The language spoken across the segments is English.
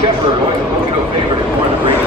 Shepard, always a Pocono favorite at 4-3.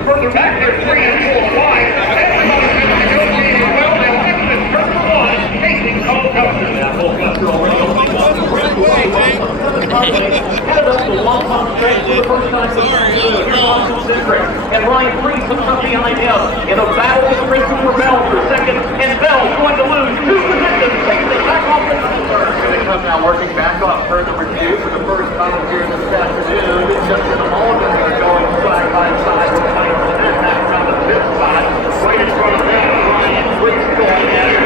Further back there, 3 and 4 wide. Everybody's negotiating well. They'll fix this first one. Facing Pocono. Now, Pocono already opening up the red way. Headed up the long-pump stretch for the first time this year. Here's Marshall Cedric. And Ryan Freese comes up behind him. In a battle with Christopher for Bell for second. And Bell's going to lose 2 positions. Takes it back off the third. Going to come now working back off turn number 2 for the first time here this afternoon. Justin Mulligan are going side by side with Mike. This side, right in front of them, Ryan Freese going at it.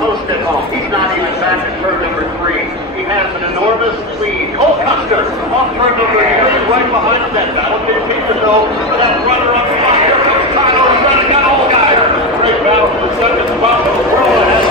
close at home. He's not even back in turn number 3. He has an enormous lead. Cole Custer off turn number 3, right behind him. That battle continues to go for that runner up spot. Here comes Pocono. He's running down all guys. Great battle for the second spot. The world has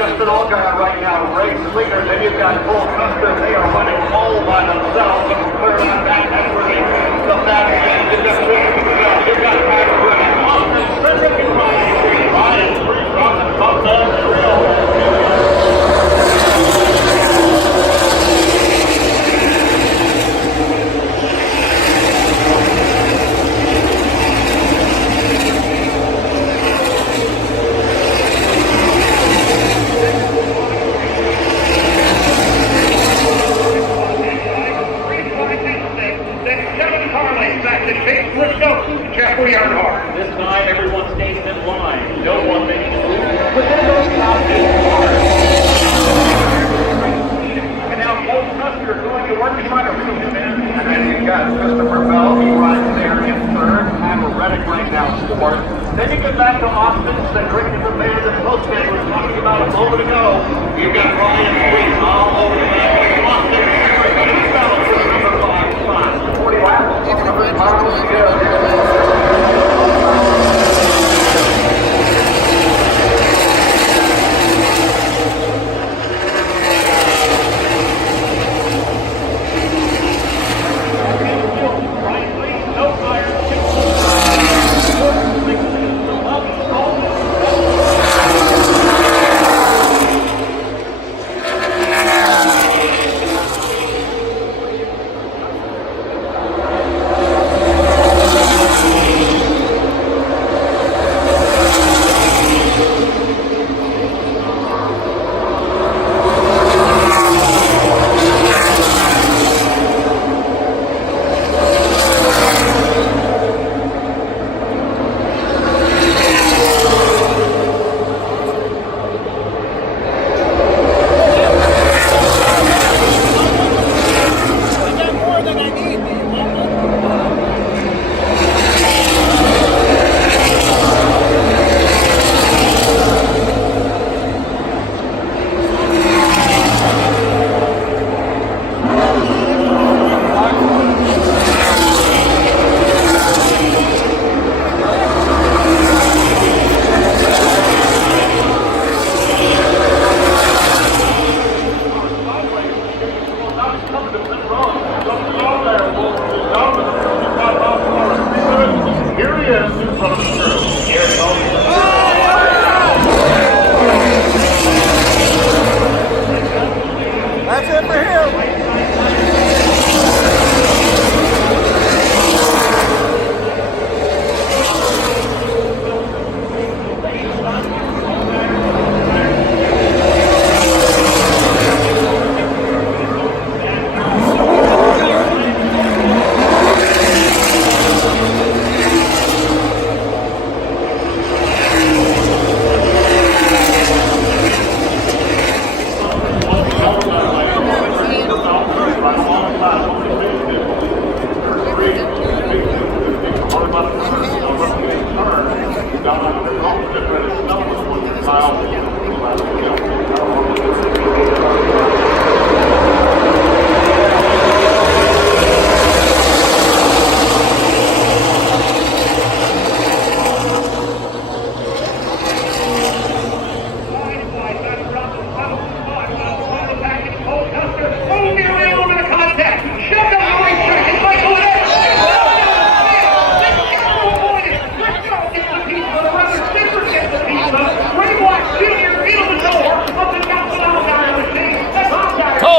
Justin Allgaier right now breaks the leader. Then you've got Cole Custer. They are running all by themselves. Looking clear on back. That's where they come back again. You've got you've got Tiger running. Austin Frederick and Ryan Free dropping up down the trail. Jeffrey Earnhardt. This time everyone stays in line. No one makes a move. But then those top eight cars. And now Cole Custer going to work to try to move him in. And then you've got Christopher Bell. He rides there in third. Tyler Reddick right now fourth. Then you get back to Austin. Cedric is the man that Postman was talking about a moment ago. You've got Ryan Free all over the map. Austin Frederick in the battle for the number 5 spot. 40 laps. Miles to go.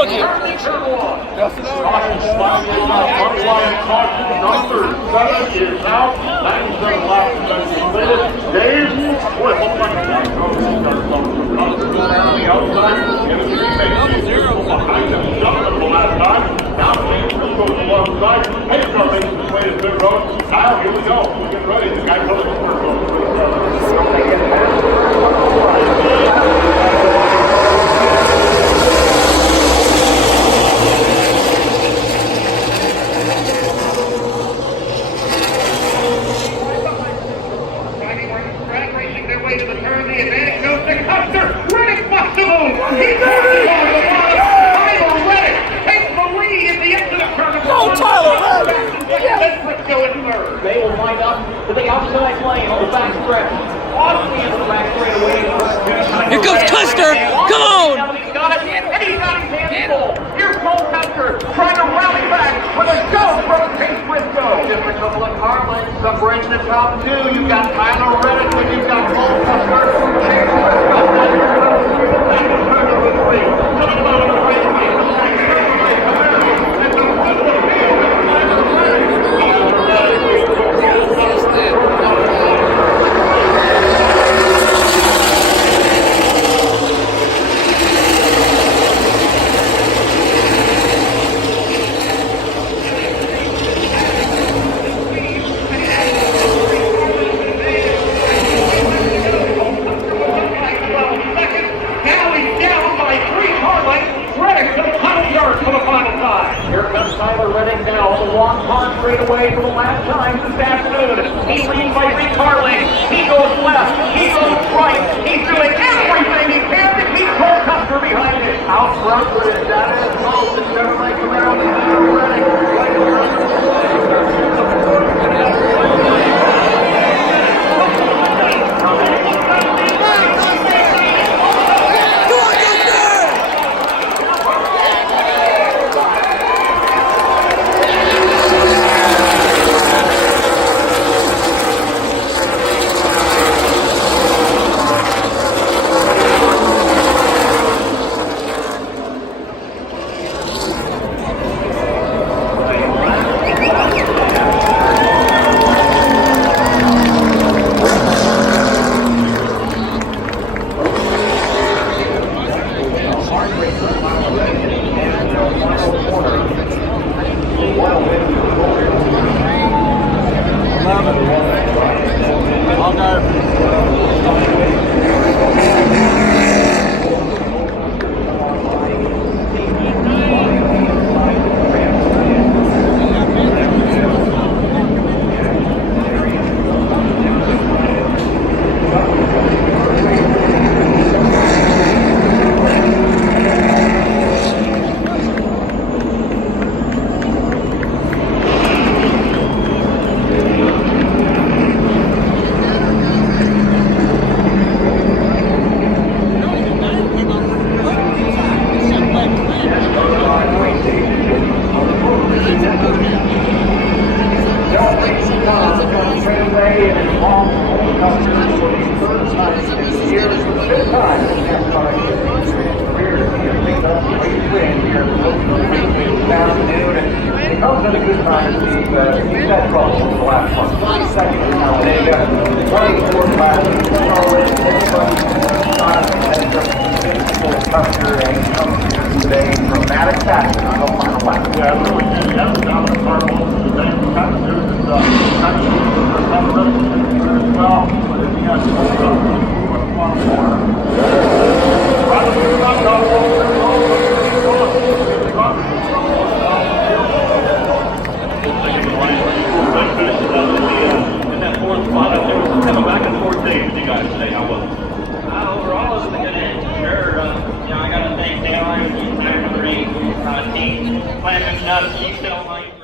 told you. Justin number 7 is out. 97 laps completed. Dave, boy, looks like the outside. Behind him, shoving him the last time. Now James goes alongside. Haystar makes his way to pit road. Kyle, here we go. We're getting ready. The guy coming to pit road. Racing their way to the turn. The advantage goes to Custer. Reddick wants to move. He's on the bottom. Tyler Reddick takes the lead at the end of the turn. Go, Tyler Reddick! Let's go in third. They will wind up to the outside lane on the back stretch. Austin is the back straightaway. Here comes Custer! Come on! He's got it, and he's got his hands full. Here's Cole Custer trying to rally back with a go from Chase Briscoe. Different couple of car lanes separating the top two. You've got Tyler Reddick and you've got Cole Custer. Chase Briscoe. That's turn number 3. To the bottom of the raceway. Away for the last time this afternoon. He leads by 3 car lengths. He goes left. He goes right. He's doing everything he can to keep Cole Custer behind it. Out front with his data and most the Chevrolet Camaro. Planning not to keep it on my